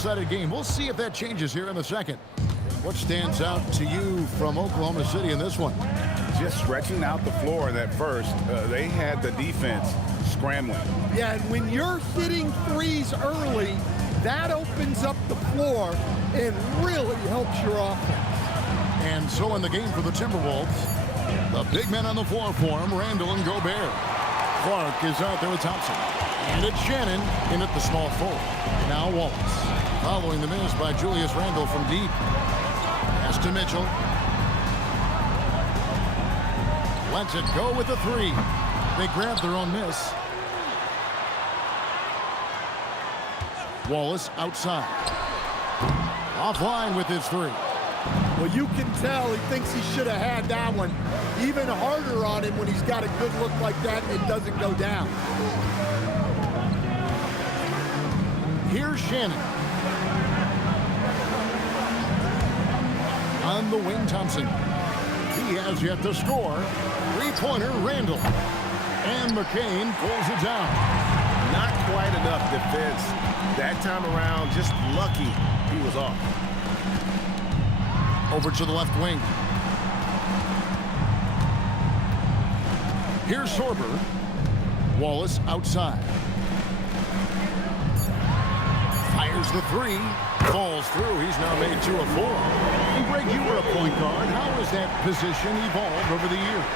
lopsided game. We'll see if that changes here in the second. What stands out to you from Oklahoma City in this one? Just stretching out the floor in that first. They had the defense scrambling. Yeah, and when you're hitting threes early, that opens up the floor and really helps your offense. And so in the game for the Timberwolves, the big men on the floor for him, Randall and Gobert. Clark is out there with Thompson. And it's Shannon in at the small forward. Now Wallace. Following the miss by Julius Randle from deep. Pass to Mitchell. Lets it go with the three. They grab their own miss. Wallace outside. Offline with his three. Well, you can tell he thinks he should have had that one. Even harder on him when he's got a good look like that and it doesn't go down. Here's Shannon. On the wing, Thompson. He has yet to score. Three-pointer, Randall. And McCain pulls it down. Not quite enough defense. That time around, just lucky he was off. Over to the left wing. Here's Sorber. Wallace outside. Fires the three. Falls through. He's now made 2 of 4. And Greg, you were a point guard. How has that position evolved over the years?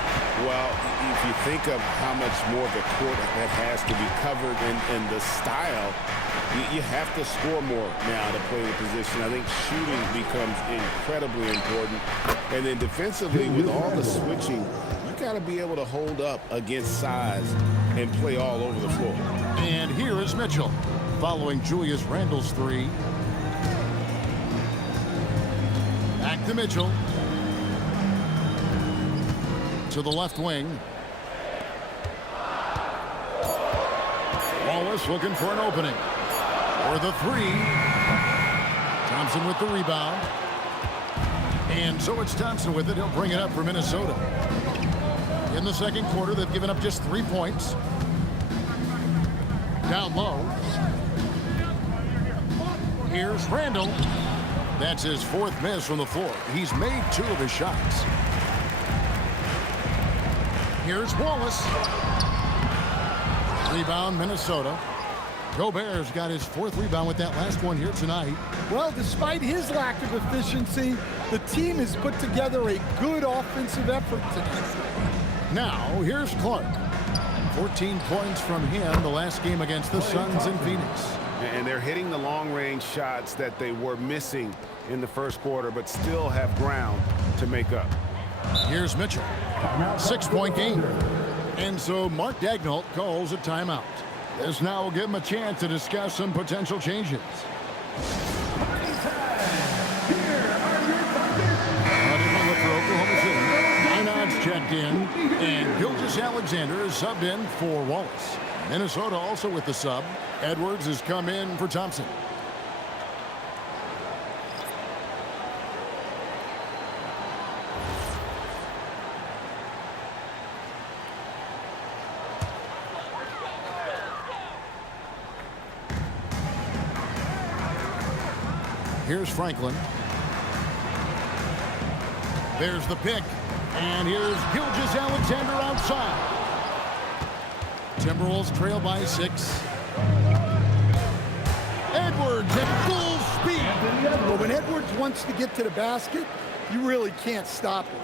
Well, if you think of how much more of the court that has to be covered and the style, you have to score more now to play the position. I think shooting becomes incredibly important. And then defensively, with all the switching, you got to be able to hold up against size and play all over the floor. And here is Mitchell, following Julius Randle's three. Back to Mitchell. To the left wing. Wallace looking for an opening. For the three. Thompson with the rebound. And so it's Thompson with it. He'll bring it up for Minnesota. In the second quarter, they've given up just 3 points. Down low. Here's Randall. That's his 4th miss from the floor. He's made 2 of his shots. Here's Wallace. Rebound, Minnesota. Gobert's got his 4th rebound with that last one here tonight. Well, despite his lack of efficiency, the team has put together a good offensive effort tonight. Now, here's Clark. 14 points from him the last game against the Suns in Phoenix. And they're hitting the long-range shots that they were missing in the first quarter, but still have ground to make up. Here's Mitchell. 6-point game. And so Mark Daigneault calls a timeout. This now will give him a chance to discuss some potential changes. Oklahoma City. Minot's checked in, and Gilgeous-Alexander is subbed in for Wallace. Minnesota also with the sub. Edwards has come in for Thompson. Here's Franklin. There's the pick. And here's Gilgeous-Alexander outside. Timberwolves trail by 6. Edwards at full speed. But when Edwards wants to get to the basket, you really can't stop him.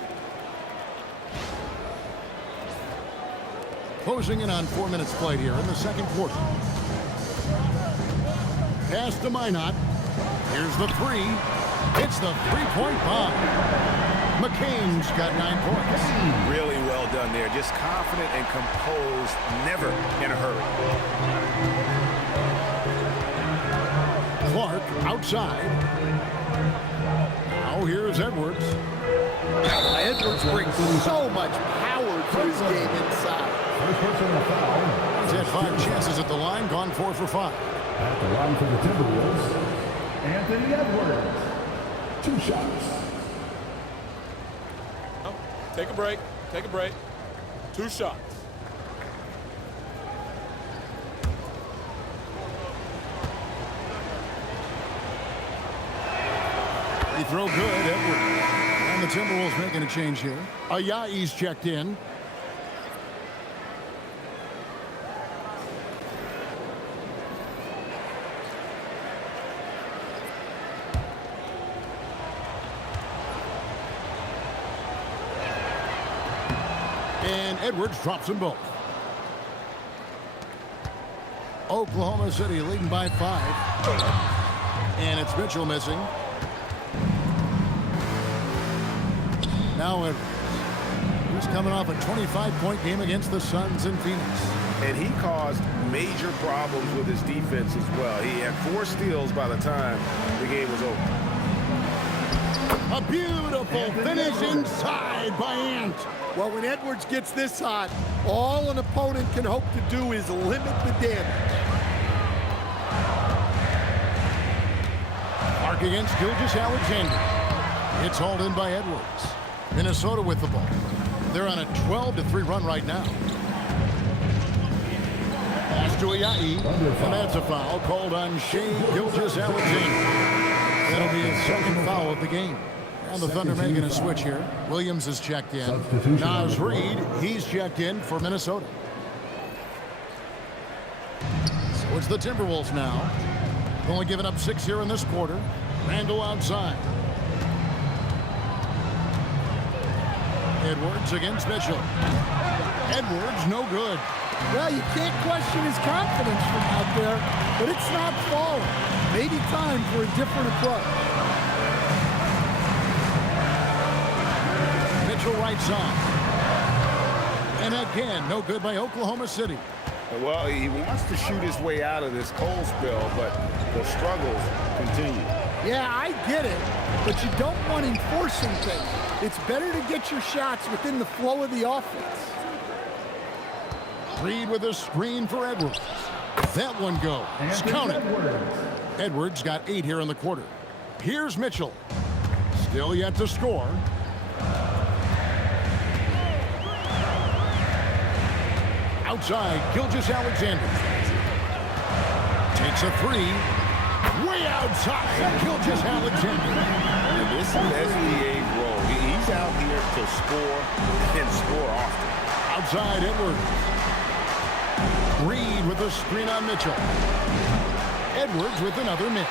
Closing in on 4 minutes played here in the second quarter. Pass to Minot. Here's the three. It's the three-point bomb. McCain's got 9 points. Really well done there. Just confident and composed, never in a hurry. Clark outside. Now here's Edwards. Edwards brings so much power to his game inside. He's had 5 chances at the line, gone 4 for 5. At the line for the Timberwolves, Anthony Edwards. 2 shots. Take a break. Take a break. 2 shots. He throw good, Edwards. And the Timberwolves making a change here. Ayayi's checked in. And Edwards drops them both. Oklahoma City leading by 5. And it's Mitchell missing. Now Edwards. He's coming off a 25-point game against the Suns in Phoenix. And he caused major problems with his defense as well. He had 4 steals by the time the game was over. A beautiful finish inside by Ant. Well, when Edwards gets this hot, all an opponent can hope to do is limit the damage. Mark against Gilgeous-Alexander. It's hauled in by Edwards. Minnesota with the ball. They're on a 12-3 run right now. Pass to Ayayi, and that's a foul called on Shai Gilgeous-Alexander. That'll be his second foul of the game. And the Thunder making a switch here. Williams is checked in. Naz Reid, he's checked in for Minnesota. So it's the Timberwolves now. Only giving up 6 here in this quarter. Randle outside. Edwards against Mitchell. Edwards no good. Well, you can't question his confidence from out there, but it's not falling. Maybe time for a different approach. Mitchell right side. And again, no good by Oklahoma City. Well, he wants to shoot his way out of this cold spell, but the struggles continue. Yeah, I get it, but you don't want him forcing things. It's better to get your shots within the flow of the offense. Reid with a screen for Edwards. That one goes. Count it. Edwards got 8 here in the quarter. Here's Mitchell. Still yet to score. Outside, Gilgeous-Alexander. Takes a 3. Way outside, Gilgeous-Alexander. This is SBA's role. He's out here to score and score often. Outside, Edwards. Reid with a screen on Mitchell. Edwards with another miss.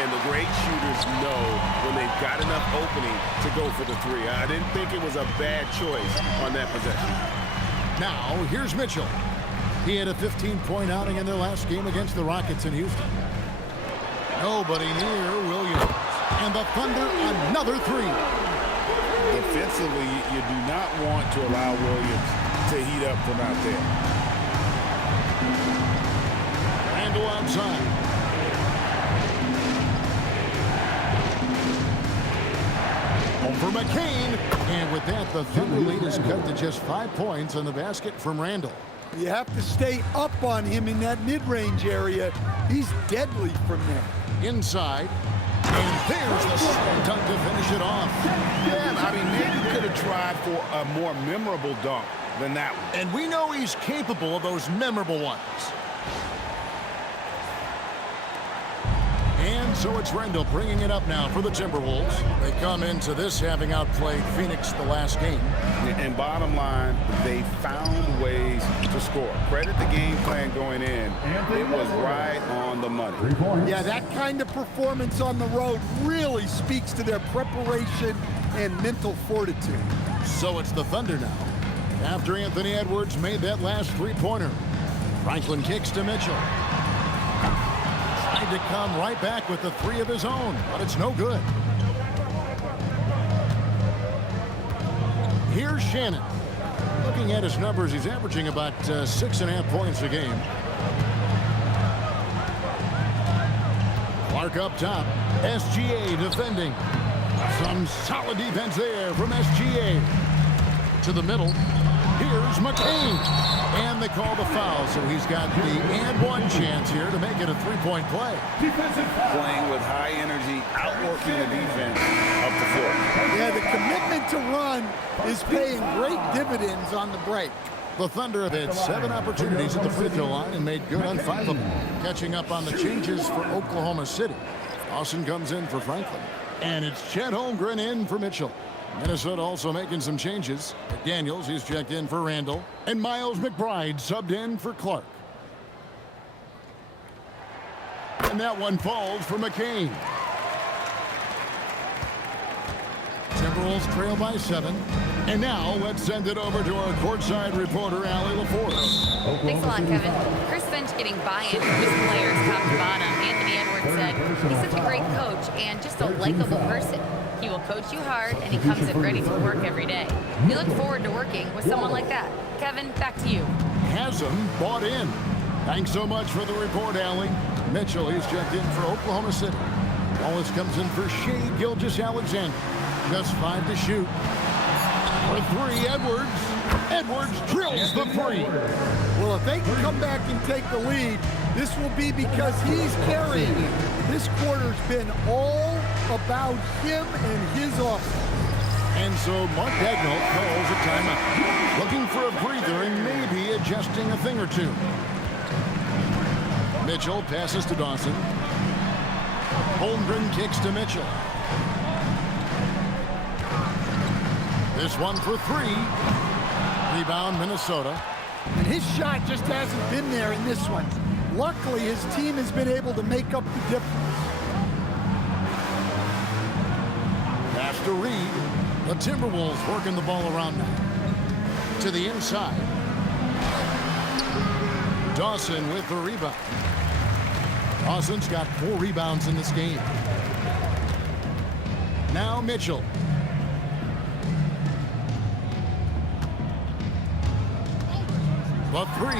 And the great shooters know when they've got enough opening to go for the 3. I didn't think it was a bad choice on that possession. Now, here's Mitchell. He had a 15-point outing in their last game against the Rockets in Houston. Nobody near Williams. And the Thunder, another 3. Defensively, you do not want to allow Williams to heat up from out there. Randle outside. Home for McCain. And with that, the Thunder lead is cut to just 5 points on the basket from Randle. You have to stay up on him in that mid-range area. He's deadly from there. Inside. And there's the slam dunk to finish it off. Yeah, I mean, maybe you could have tried for a more memorable dunk than that one. And we know he's capable of those memorable ones. And so it's Randle bringing it up now for the Timberwolves. They come into this having outplayed Phoenix the last game. And bottom line, they found ways to score. Credit the game plan going in. It was right on the money. Yeah, that kind of performance on the road really speaks to their preparation and mental fortitude. So it's the Thunder now. After Anthony Edwards made that last 3-pointer. Franklin kicks to Mitchell. Tried to come right back with the 3 of his own, but it's no good. Here's Shannon. Looking at his numbers, he's averaging about 6.5 points a game. Clark up top. SGA defending. Some solid defense there from SGA. To the middle. Here's McCain. And they call the foul, so he's got the and one chance here to make it a 3-point play. Playing with high energy, outworking the defense up the floor. Yeah, the commitment to run is paying great dividends on the break. The Thunder have had 7 opportunities at the free throw line and made good on 5 of them. Catching up on the changes for Oklahoma City. Austin comes in for Franklin. And it's Chet Holmgren in for Mitchell. Minnesota also making some changes. McDaniels, he's checked in for Randall. And Miles McBride subbed in for Clark. And that one falls for McCain. Timberwolves trail by 7. And now let's send it over to our courtside reporter, Allie LaForce. Thanks a lot, Kevin. Chris Finch getting buy-in from his players top to bottom. Anthony Edwards said he's such a great coach and just a likable person. He will coach you hard, and he comes in ready for work every day. We look forward to working with someone like that. Kevin, back to you. Hasn't bought in. Thanks so much for the report, Allie. Mitchell, he's checked in for Oklahoma City. Wallace comes in for Shea Gilgeous-Alexander. Just 5 to shoot. For 3, Edwards. Edwards drills the 3. Well, if they can come back and take the lead, this will be because he's carrying it. This quarter's been all about him and his offense. And so Mark Dagnall calls a timeout. Looking for a breather and maybe adjusting a thing or two. Mitchell passes to Dawson. Holmgren kicks to Mitchell. This one for 3. Rebound, Minnesota. And his shot just hasn't been there in this one. Luckily, his team has been able to make up the difference. Pass to Reed. The Timberwolves working the ball around now. To the inside. Dawson with the rebound. Dawson's got 4 rebounds in this game. Now Mitchell. The 3.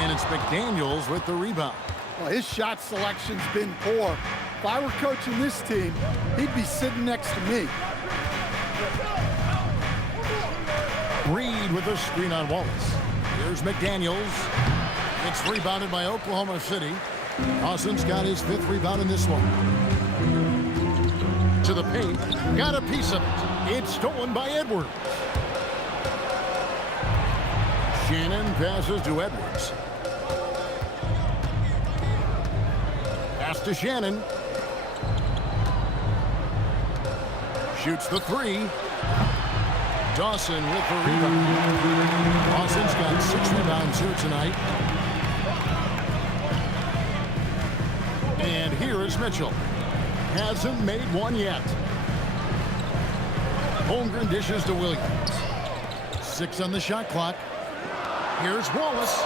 And it's McDaniels with the rebound. Well, his shot selection's been poor. If I were coaching this team, he'd be sitting next to me. Reed with a screen on Wallace. Here's McDaniels. It's rebounded by Oklahoma City. Dawson's got his 5th rebound in this one. To the paint. Got a piece of it. It's stolen by Edwards. Shannon passes to Edwards. Pass to Shannon. Shoots the 3. Dawson with the rebound. Dawson's got 6 rebounds here tonight. And here is Mitchell. Hasn't made one yet. Holmgren dishes to Williams. 6 on the shot clock. Here's Wallace.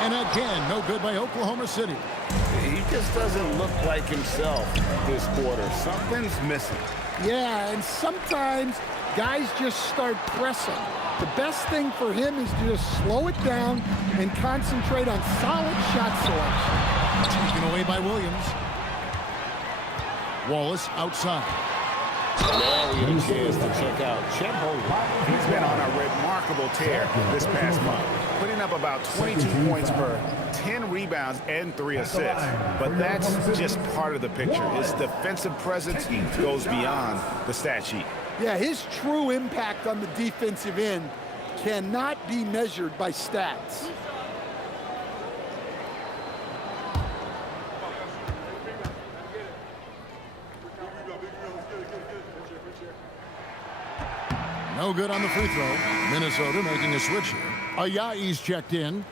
And again, no good by Oklahoma City. He just doesn't look like himself this quarter. Something's missing. Yeah, and sometimes guys just start pressing. The best thing for him is to just slow it down and concentrate on solid shot selection. Taken away by Williams. Wallace outside. Now we get a chance to check out Chet Holmgren. He's been on a remarkable tear this past month, putting up about 22 points per 10 rebounds and 3 assists. But that's just part of the picture. His defensive presence goes beyond the stat sheet. Yeah, his true impact on the defensive end cannot be measured by stats. No good on the free throw. Minnesota making a switch here. Ayayi's checked in.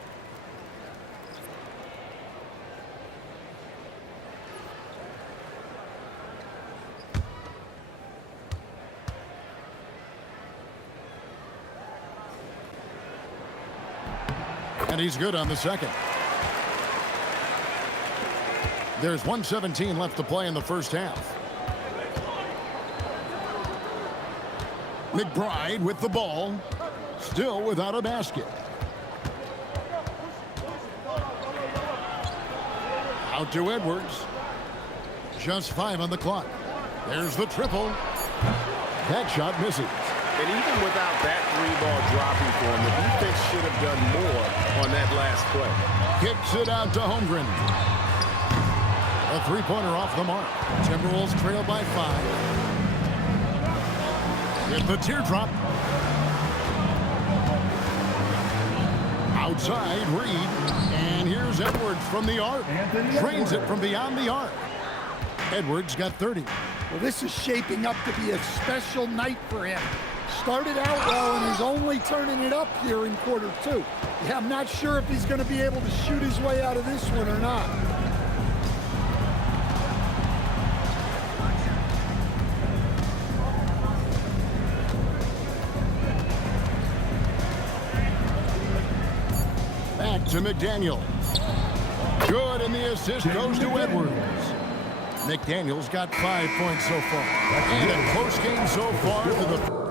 And he's good on the second. There's 1:17 left to play in the first half. McBride with the ball, still without a basket. Out to Edwards. Just 5 on the clock. There's the triple. That shot misses. And even without that 3-ball dropping for him, the defense should have done more on that last play. Kicks it out to Holmgren. A 3-pointer off the mark. Timberwolves trail by 5. With the teardrop. Outside, Reed. And here's Edwards from the arc. Drains it from beyond the arc. Edwards got 30. Well, this is shaping up to be a special night for him. Started out well and is only turning it up here in quarter 2. Yeah, I'm not sure if he's going to be able to shoot his way out of this one or not. Back to McDaniel. Good, and the assist goes to Edwards. McDaniel's got 5 points so far. And a close game so far to the